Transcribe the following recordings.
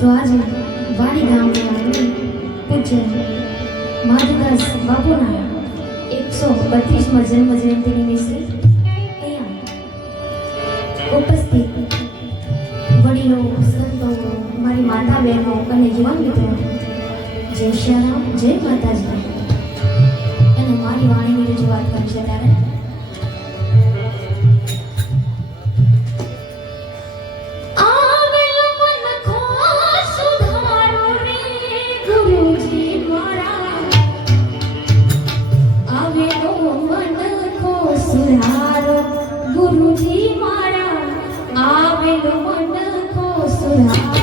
તો આજે વાડી ગામે પૂજ્ય માધવદાસ બાપુના 132માં જન્મ જયંતિ નિમિત્તે અહીંયા ઉપસ્થિત વડીલો, સંતો, મારી માતા બહેનો અને યુવાન મિત્રો, જય શ્રી રામ, જય માતાજી. અને મારી વાણીની રજૂઆત કરશે ત્યારે गुरुजी मारा आवेलो मन को सुधारो.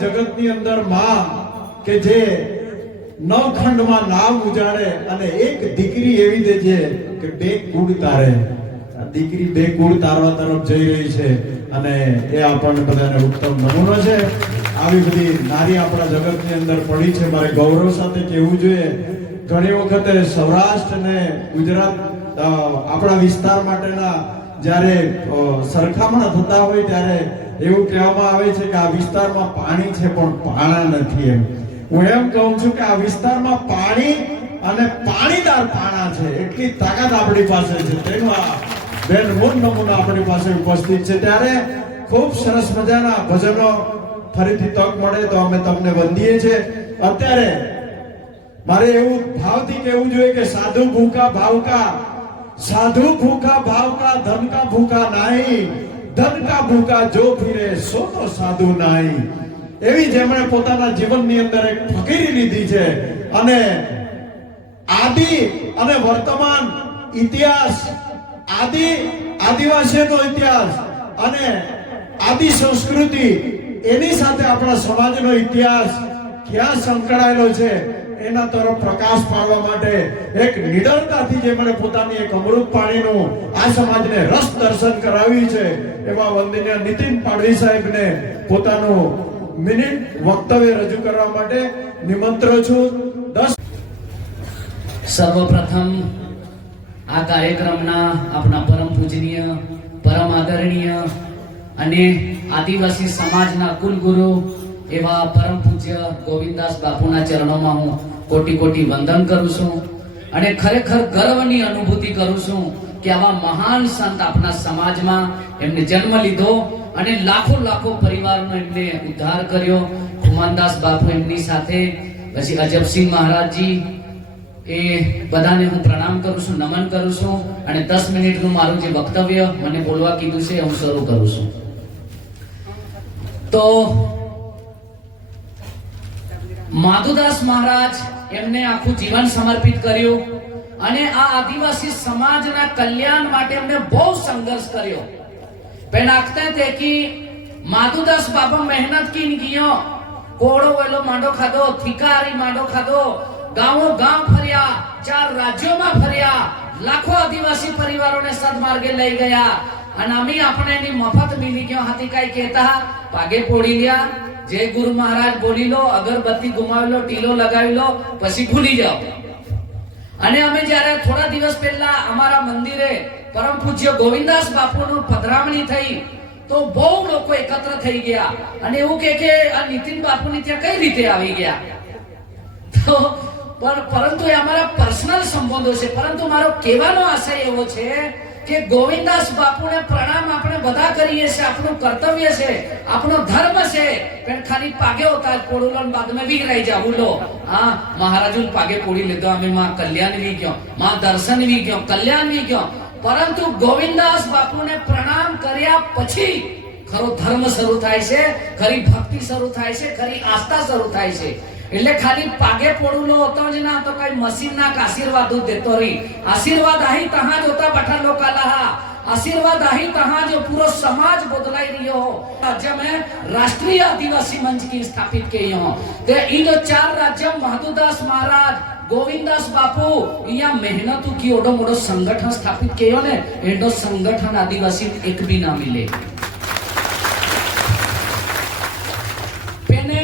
જગતની અંદર માં કે જે નવખંડમાં નામ ઉજાડે અને એક દીકરી એવી દે છે કે બે કુળ તારે. આ દીકરી બે કુળ તારવા તરફ જઈ રહી છે અને એ આપણને બધાને ઉત્તમ નમૂનો છે. આવી બધી નારી આપણા જગતની અંદર પડી છે. મારે ગૌરવ સાથે કહેવું જોઈએ, ઘણી વખતે સૌરાષ્ટ્ર અને ગુજરાત આપણા વિસ્તાર માટેના જ્યારે સરખામણા થતા હોય ત્યારે એવું કહેવામાં આવે છે કે આ વિસ્તારમાં પાણી છે પણ પાણા નથી. એમ હું એમ કહું છું કે આ વિસ્તારમાં પાણી અને પાણીદાર પાણા છે, એટલી તાકાત આપણી પાસે છે. તેનો આ બેન મૂળ નમૂનો આપણી પાસે ઉપસ્થિત છે. ત્યારે ખૂબ સરસ મજાના ભજનો ફરીથી તક મળે તો અમે તમને વંદીએ છીએ. અત્યારે મારે એવું ભાવથી કહેવું જોઈએ કે સાધુ ભૂખા ભાવકા, સાધુ ભૂખા ભાવકા, ધન કા ભૂખા નહીં, ધન કા ભૂખા જો ફિરે સો તો સાધુ નહીં. એવી જેમણે પોતાના જીવનની અંદર એક ફકીરી લીધી છે અને આદિ અને વર્તમાન ઇતિહાસ, આદિવાસીનો ઇતિહાસ અને આદિ સંસ્કૃતિ, એની સાથે આપણા સમાજનો ઇતિહાસ ક્યાં સંકળાયેલો છે એના તરફ પ્રકાશ પાડવા માટે એક નિડરતાથી જેમણે પોતાની એક અમૃત પાણીનું આ સમાજને રસ દર્શન કરાવ્યું છે એવા વંદનીય નીતિન પાડવી સાહેબને પોતાનું મિનિટ વક્તવ્ય રજૂ કરવા માટે નિમંત્રણ છું. સર્વપ્રથમ આ કાર્યક્રમના આપણા પરમ પૂજનીય, પરમ આદરણીય અને આદિવાસી સમાજના કુલગુરુ એવા પરમ પૂજ્ય ગોવિંદાસ બાપુના ચરણોમાં હું કોટી કોટી વંદન કરું છું અને ખરેખર ગર્વની અનુભૂતિ કરું છું કે આવા મહાન સંત આપણા સમાજમાં એમને જન્મ લીધો અને લાખો લાખો પરિવારનો એમને ઉદ્ધાર કર્યો. ખુમાનદાસ બાપુ એમની સાથે, પછી અજબસિંહ મહારાજજી, એ બધાને હું પ્રણામ કરું છું, નમન કરું છું અને 10 મિનિટનું મારું જે વક્તવ્ય મને બોલવા કીધું છે હું શરૂ કરું છું. તો માધુદાસ મહારાજ એમને આખું જીવન સમર્પિત કર્યું અને આ આદિવાસી સમાજના કલ્યાણ માટે એમને બહુ સંઘર્ષ કર્યો. પહેલા આખતે थे कि माधुदास बाबा मेहनत की कियो, कोड़ो वेलो मांडो खाधो, थिकारी मांडो खाधो, गांवो गांव फर्या, 4 राज्यों में फर्या, लाखों आदिवासी परिवारों ने सदमार्गे लई गया અને અમે આપણે એની મફત મિલી ગયો હાથી કાઈ કહેતા પાગે પોડી લ્યા, જય ગુરુ મહારાજ બોલી લો, અગરબત્તી ગુમાવી લો, ટીલો લગાવી લો, પછી ભૂલી જાઓ. અને અમે જ્યારે થોડા દિવસ પહેલા અમારા મંદિરે પરમ પૂજ્ય ગોવિંદાસ બાપુનું પધરામણી થઈ તો બહુ લોકો એકત્ર થઈ ગયા અને એવું કે આ નીતિન બાપુની ત્યાં કઈ રીતે આવી ગયા. તો પરંતુ એ અમારા પર્સનલ સંબંધો છે. પરંતુ મારો કહેવાનો આશય એવો છે કે ગોવિંદાસ બાપુને પ્રણામ આપણે બધા કરીએ છીએ, આપણું કર્તવ્ય છે, આપણો ધર્મ છે, પણ ખાલી પાગે હોતા પોડુલો બાદ में વીરાઈ જાવું લો. હા, મહારાજુ પાગે પોડી લીધો, અમે માં કલ્યાણ વી ગયો, માં દર્શન વી ગયો, કલ્યાણ વી ગયો. પરંતુ ગોવિંદાસ બાપુને પ્રણામ કર્યા પછી ખરો ધર્મ શરૂ થાય છે, ખરી ભક્તિ શરૂ થાય છે, ખરી આસ્થા શરૂ થાય છે. એટલે ખાલી પાગે પોડુલો હોતો જ ના તો કઈ મશીન ના આશીર્વાદ દેતો રહી. આશીર્વાદ આહી તહાં જ હોતા બઠા લોકા લહા, आशीर्वाद आही तहां जो पूरा समाज बदलाई रही हो. राज्य में राष्ट्रीय आदिवासी मंच की स्थापित की हो. ते इन 4 राज्य माधुदास महाराज, गोविंदास बापू यहाँ मेहनत की ओडो मोडो संगठन स्थापित कियो ने एडो संगठन आदिवासी एक भी ना मिले. पेने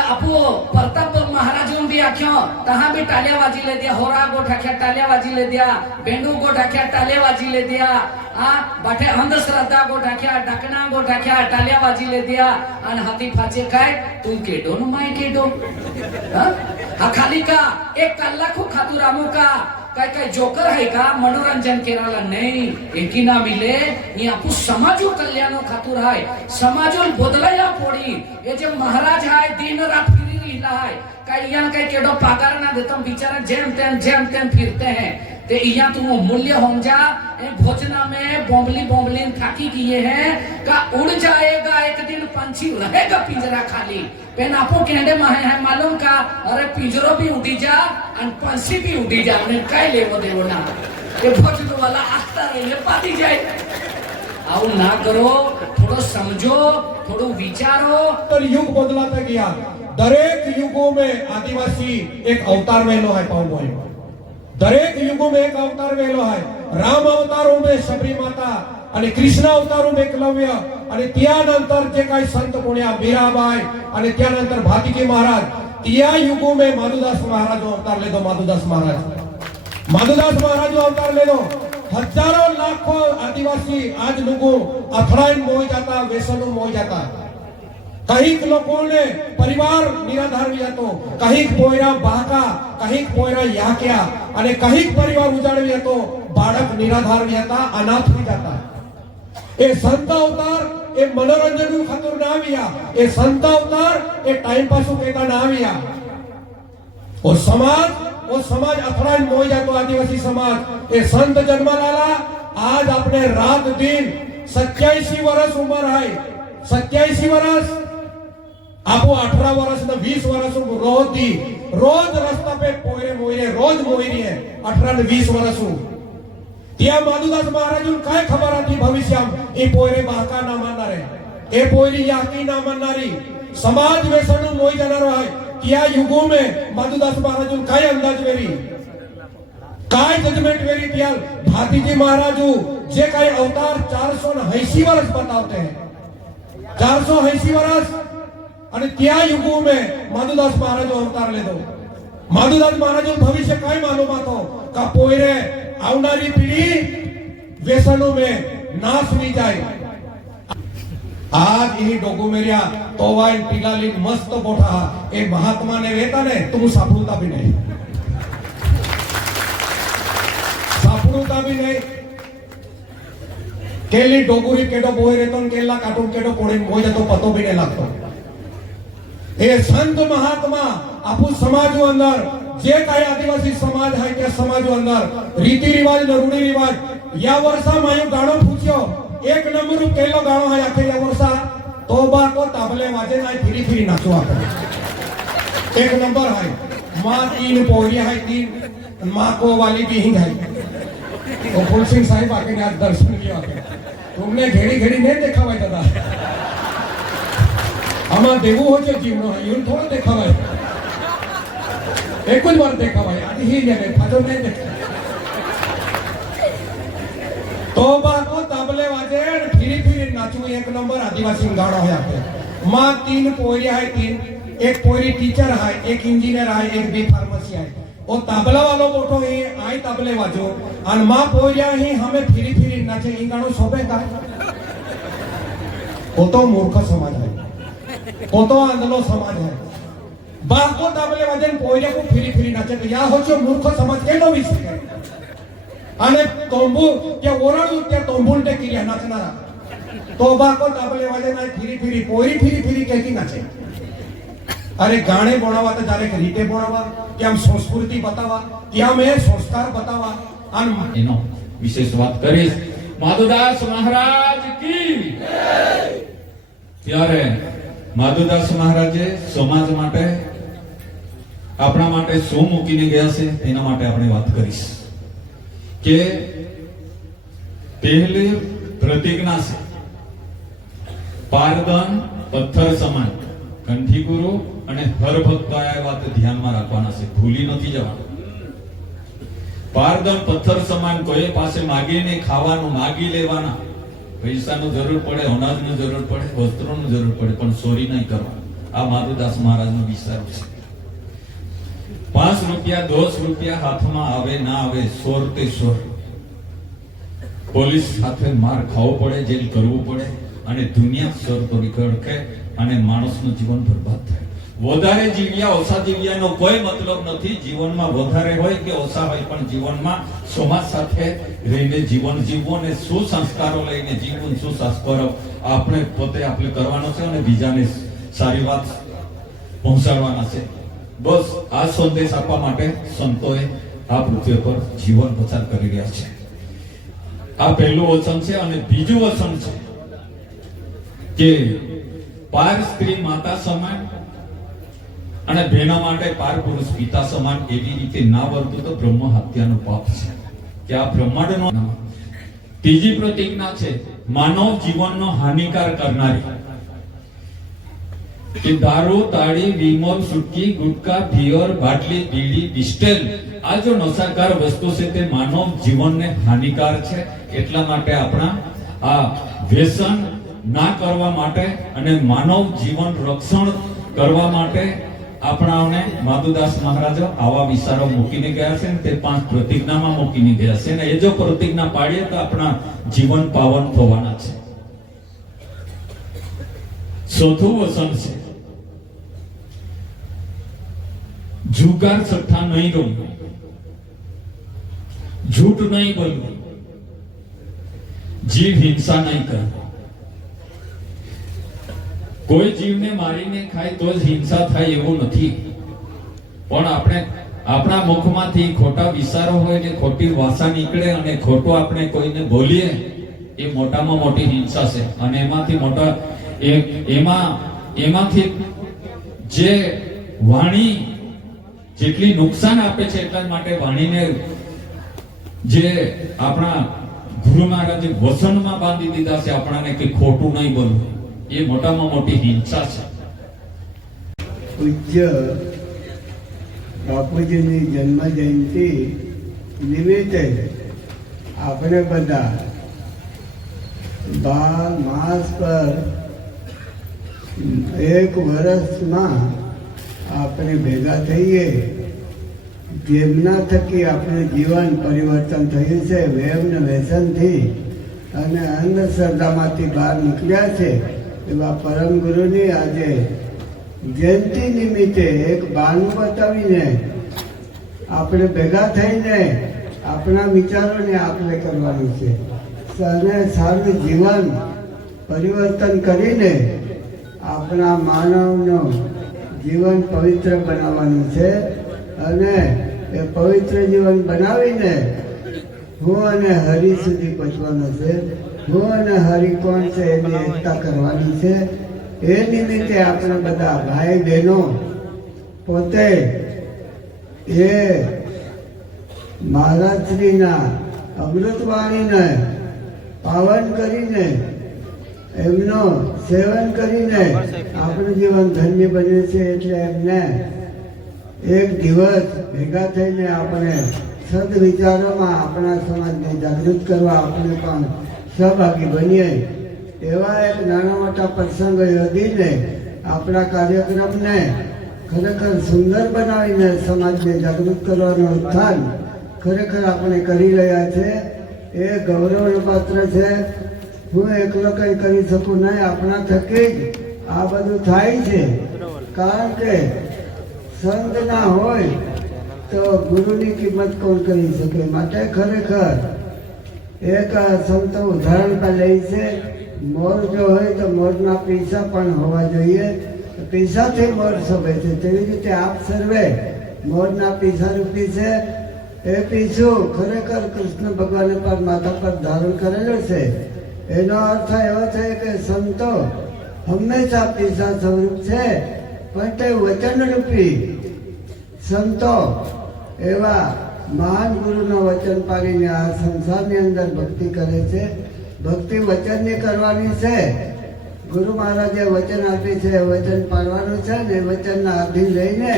आपो प्रताप महाराज भी आख्यो तहां भी टालियाबाजी ले दिया, होरा गो ठाक्या टालियाबाजी ले दिया, बेंडू गो ठाक्या टालियाबाजी ले दिया, आ बाटे अंधश्रद्धा गो ठाक्या, डाकना गो ठाक्या टालियाबाजी ले दिया અને હાથી ફાચે કાય તું કેડો નો માય કેડો. હા, આ ખાલી કા એક કલાકો ખાતું રામો કા काय काय जोकर है का मनोरंजन केराला नहीं, एकी ना मिले. ये आपू समाजो कल्याणो खातुर है, समाजो बदलाया पोड़ी. ये जो महाराज है दिन रात फिरी रहीला है, काय यहाँ काय केडो पगार ना देता बेचारा जेम तेम फिरते हैं. ते यहाँ तुम मूल्य होम जा भोजना में बोंबली थाकी किए हैं का उड़ जाएगा एक दिन, पंछी रहेगा पिंजरा खाली. पेन आपो कहने में है मालूम का, अरे पिंजरो भी उड़ी जा और पंछी भी उड़ी जा, उन्हें काय लेवो देवो ना. ये भोजन वाला आस्था रहे पाती जाए. आओ ना करो, थोड़ो समझो, थोड़ो विचारो. युग बदलाता गया. दरेक युगों में आदिवासी एक अवतार वेलो है पाऊ भाई. दरेक युगों में एक अवतार वेलो है. राम अवतारों में शबरी माता અને કૃષ્ણ અવતારો में એકલવ્ય અને ત્યાનંતર જે કાઈ સંત પુણ્યા મીરાબાઈ અને ત્યાનંતર ભાતીજી મહારાજ, ત્યાં યુગો में માધુદાસ મહારાજો અવતાર લેતો. માધુદાસ મહારાજો અવતાર લેતો. હજારો લાખો આદિવાસી આજ લોકો અથડાઈને મોઈ જાતા, વ્યસનો મોઈ જાતા. કહીક લોકોને પરિવાર નિરાધાર હતો, કહીક પોયરા બાકા, કહીક પોયરા યાક્યા અને કહીક પરિવાર ઉજાડવી હતો, બાળક નિરાધાર હતા, અનાથ થઈ જતા. એ સંત અવતાર એ મનોરંજન ખાતર ના આવ્યા, એ સંત અવતાર એ ટાઈમ પાસ કહેતા ના આવ્યા. ઓ સમાજ અથડાઈને મોઈ જતો આદિવાસી સમાજ. એ સંત જન્મલાલા આજ આપણે રાત દિન 87 વર્ષ ઉંમર है, 87 વર્ષ. आपो 18 वर्ष ने 20 वर्ष रोज रास्ता पे पोयरे मोयरे रोज मोयरी है 18 ने 20 वर्ष. ત્યાં માધુદાસ મહારાજ काय खबर आती भविष्य એ પોયરે બાકા ના માનનારે, એ પોયરી યાકી ના માનનારી સમાજ વેસણનું મોઈ જનારો હોય. क्या युगों में माधुदास महाराज काय अंदाज वेरी, काय जजमेंट वेरी. ત્યાં ભાતીજી મહારાજ જે काय अवतार 480 वर्ष बताते हैं, 480 वर्ष. અને ત્યાં યુગો में माधुदास महाराज अवतार लेतो. माधुदास महाराज भविष्य काय मालूम હતો का પોયરે આવનારી પીઢી વ્યસનો में नाश हुई जाए. आज ही डोकुमेरिया तोवाइन पिलालीन मस्त बोठा ए महात्मा ने वेता ने तुम सापड़ूता भी नहीं, सापड़ूता भी नहीं। केली डोगुरी केडो बोय रेतो न केला काटून केडो कोडे मोय तो पतो भी नहीं लगतो। ए संत महात्मा आपू समाज अंदर जे काही आदिवासी समाज है त्या समाज अंदर रीति रिवाज न रूढ़ी रिवाज या वर्षा मायो गाणो पूछ्यो एक नंबर केलो गाणो है आखे या वर्षा तोबा को तबले वाजे ना फिरी फिरी नाचो आपने एक नंबर है। माँ तीन पोरिया है तीन माँ को वाली भी हिंग है। तो फुल सिंह साहिब आके ने आज दर्शन किया तुमने घेड़ी घेड़ी नहीं देखा भाई दादा आमा देवू हो जो जीवनो है यूं थोड़ा देखा भाई एक बार देखा भाई आदि ही जगह फाजो नहीं देखा। तोबा को तबले वाजे फिरी फिरी नाचू एक नंबर आदिवासी गाड़ो है आपे। माँ तीन पोरिया है तीन एक पोरी टीचर है एक इंजीनियर है एक बी फार्मेसी है वो तबला वालों बोठो ही आई तबले वाजो और माँ पोरिया ही हमें फिरी फिरी नाचे ही गाणो शोभे का वो तो मूर्ख समाज है वो तो आंधळो समाज है। बाको तबले वाजन पोरिया को फिरी फिरी नाचे या हो जो मूर्ख समाज केलो विषय અને તોંબુ કે ઓરડું કે તોંબુંટે કિર્યા નાચનારા તોબાકો તાબલે વાજે ના ફીરી ફીરી પોરી ફીરી ફીરી કેકી નાચે। અરે ગાણે બોણાવા તો જારે રીતે બોણાવા કે આમ સંસ્કૃતિ બતાવા કે આમ એ સંસ્કાર બતાવા અને એનો વિશેષ વાત કરીશ। માધુદાસ મહારાજ કી જય। ત્યારે માધુદાસ મહારાજે સમાજ માટે આપણા માટે શું મૂકીને ગયા છે તેના માટે આપણે વાત કરીશ કે પહેલી પ્રતિજ્ઞા છે પારદન પથ્થર સમાન કંઠી ગુરુ અને હર ભક્ત આ વાત ધ્યાનમાં રાખવાના છે ભૂલી નથી જવાનું। પારદન પથ્થર સમાન કોઈ પાસે માગીને ખાવાનું માગી લેવાના પૈસાનું જરૂર પડે અનાજનું જરૂર પડે વસ્ત્રોનું જરૂર પડે પણ ચોરી નહીં કરવાની। આ માધુદાસ મહારાજનો વિચાર છે। 5 રૂપિયા 10 રૂપિયા હાથમાં આવે ના આવે સોર તે સોર પોલીસ સાથે માર ખાવો પડે જેલ કરવું પડે અને દુનિયા સોર કરી કડકે અને માણસનું જીવન બરબાદ થાય। વધારે જીવ્યા ઓછા જીવ્યાનો કોઈ મતલબ નથી। જીવનમાં વધારે હોય કે ઓછા હોય પણ જીવનમાં સમાજ સાથે રહીને જીવન જીવવું અને શું સંસ્કારો લઈને જીવવું શું સંસ્કારો આપણે પોતે આપણે કરવાનો છે અને બીજાને સારી વાત પહોંચાડવાના છે। બસ આ સંદેશ આપવા માટે સંતોએ આ પૃથ્વી પર જીવન પસાર કરી રહ્યા છે। આ પહેલું વચન છે અને બીજું વચન છે કે પાર સ્ત્રી માતા સમાન અને બહેનો માટે પાર પુરુષ પિતા સમાન એવી રીતે ના વર્તું તો બ્રહ્મ હત્યાનું પાપ છે કે આ બ્રહ્માંડનો। ત્રીજી પ્રતિજ્ઞા છે માનવ જીવનનો હાનિકાર કરનારી कि दारू ताड़ी विमोल सुटकी गुटका बियर बाटली बीड़ी बिस्टेल आ जो नशाकार वस्तु से ते मानव जीवन ने हानिकार छे એટલા માટે આપણા આ વ્યસન ના કરવા માટે અને માનવ જીવન રક્ષણ કરવા માટે આપણાઓને માધુદાસ મહારાજ આવા વિચારો મૂકીને ગયા છે ને તે 5 પ્રતિજ્ઞામાં મૂકીને ગયા છે અને એ જો પ્રતિજ્ઞા પાડીએ તો આપણા જીવન પાવન થવાના છે। ચોથું વચન છે जुगार सट्टा नहीं रमવું झूठ नहीं बोलવું जीव हिंसा नहीं करना। कोई जीव ने मारीने खाय तो ज हिंसा थाय એવું નથી પણ આપણે આપણા મુખમાંથી ખોટા વિચારો હોય ને ખોટી ભાષા નીકળે અને ખોટું આપણે કોઈને બોલીએ એ મોટામાં મોટી હિંસા છે અને એમાંથી મોટા એમાંથી જે વાણી જેટલી નુકસાન આપે છે એટલા માટે વાણીને જે આપણા ગુરુ મહારાજે વસનમાં બાંધી દીધા છે આપણાને કે ખોટું નહીં બોલવું એ મોટામાં મોટી હિંસા છે। પૂજ્ય બાપુજીની જન્મ જયંતિ નિમિત્તે આપણે બધા 12 માસ પર એક વર્ષમાં આપણે ભેગા થઈએ જેમના થકી આપણે જીવન પરિવર્તન થયું છે વેમ ને વ્યસનથી અને અંધશ્રદ્ધામાંથી બહાર નીકળ્યા છે એવા પરમ ગુરુની આજે જયંતિ નિમિત્તે એક બહાનું બતાવીને આપણે ભેગા થઈને આપણા વિચારોને આપણે કરવાનું છે અને સારું જીવન પરિવર્તન કરીને આપણા માનવનું જીવન પવિત્ર બનાવવાનું છે અને એ પવિત્ર જીવન બનાવીને હું અને હરિ સુધી પહોંચવાનું છે. હું અને હરિ કોણ છે એની એકતા કરવાની છે. એ નિમિત્તે આપણે બધા ભાઈ બહેનો પોતે એ મહારાજશ્રીના અમૃતવાણીને પાવન કરીને એમનો સેવન કરીને આપણું જીવન ધન્ય બન્યું છે. એટલે એમને એક દિવસ ભેગા થઈને આપણે સદ વિચારોમાં આપણા સમાજને જાગૃત કરવા આપણે પણ સહભાગી બનીએ. એવા એક નાના મોટા પ્રસંગો યોજીને આપણા કાર્યક્રમને ખરેખર સુંદર બનાવીને સમાજને જાગૃત કરવાનું ઉત્થાન ખરેખર આપણે કરી રહ્યા છે. એ ગૌરવનું પાત્ર છે. હું એકલો કંઈ કરી શકું નહીં, આપણા થકી જ આ બધું થાય છે. કારણ કે સંત ના હોય તો ગુરુની કિંમત કોણ કરી શકે. માટે ખરેખર એક સંતો ઉદાહરણ પર લે છે, મોર જો હોય તો મોરના પૈસા પણ હોવા જોઈએ. પૈસાથી મોર શોભે છે, તેવી રીતે આપ સર્વે મોરના પૈસા રૂપી છે. એ પીછું ખરેખર કૃષ્ણ ભગવાને પર માથા પર ધારણ કરેલો છે. એનો અર્થ એવો છે કે સંતો હંમેશા પૈસા સ્વરૂપ છે, પણ તે વચનરૂપી સંતો એવા મહાન ગુરુના વચન પાડીને આ સંસારની અંદર ભક્તિ કરે છે. ભક્તિ વચનની કરવાની છે. ગુરુ મહારાજે વચન આપી છે, વચન પાડવાનું છે ને વચનના આધીન રહીને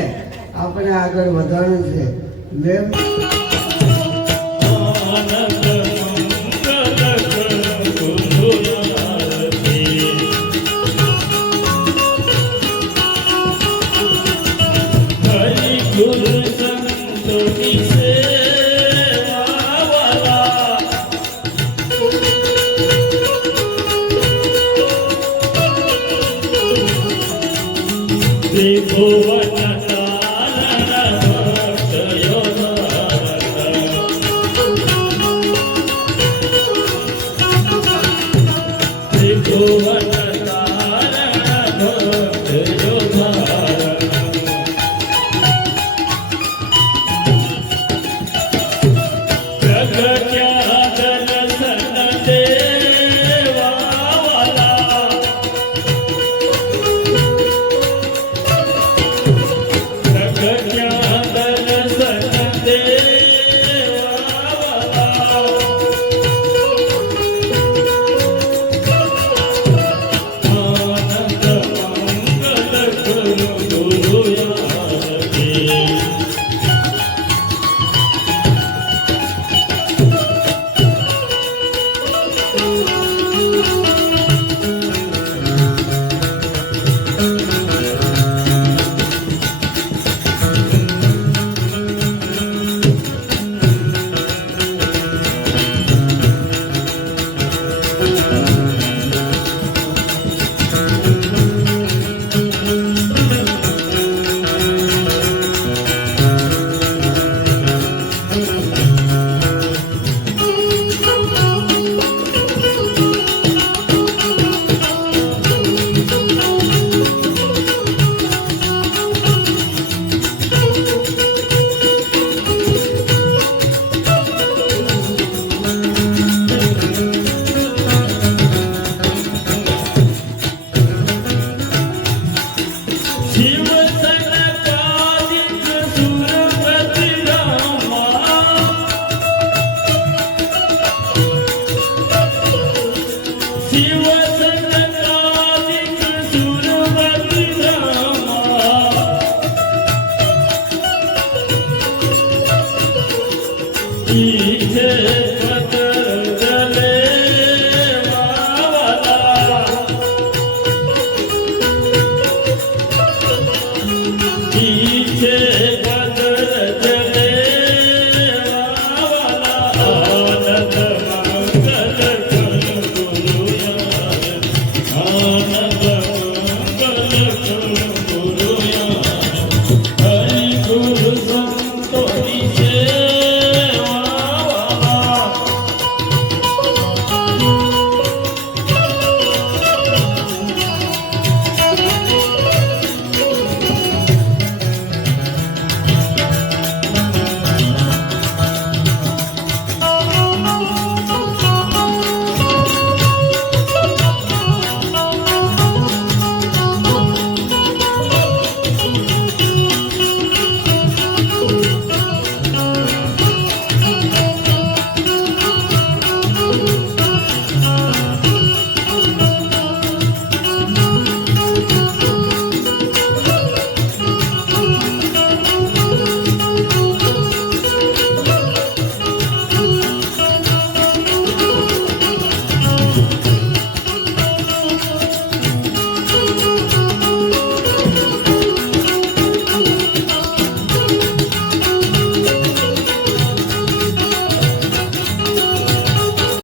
આપણે આગળ વધવાનું છે. Go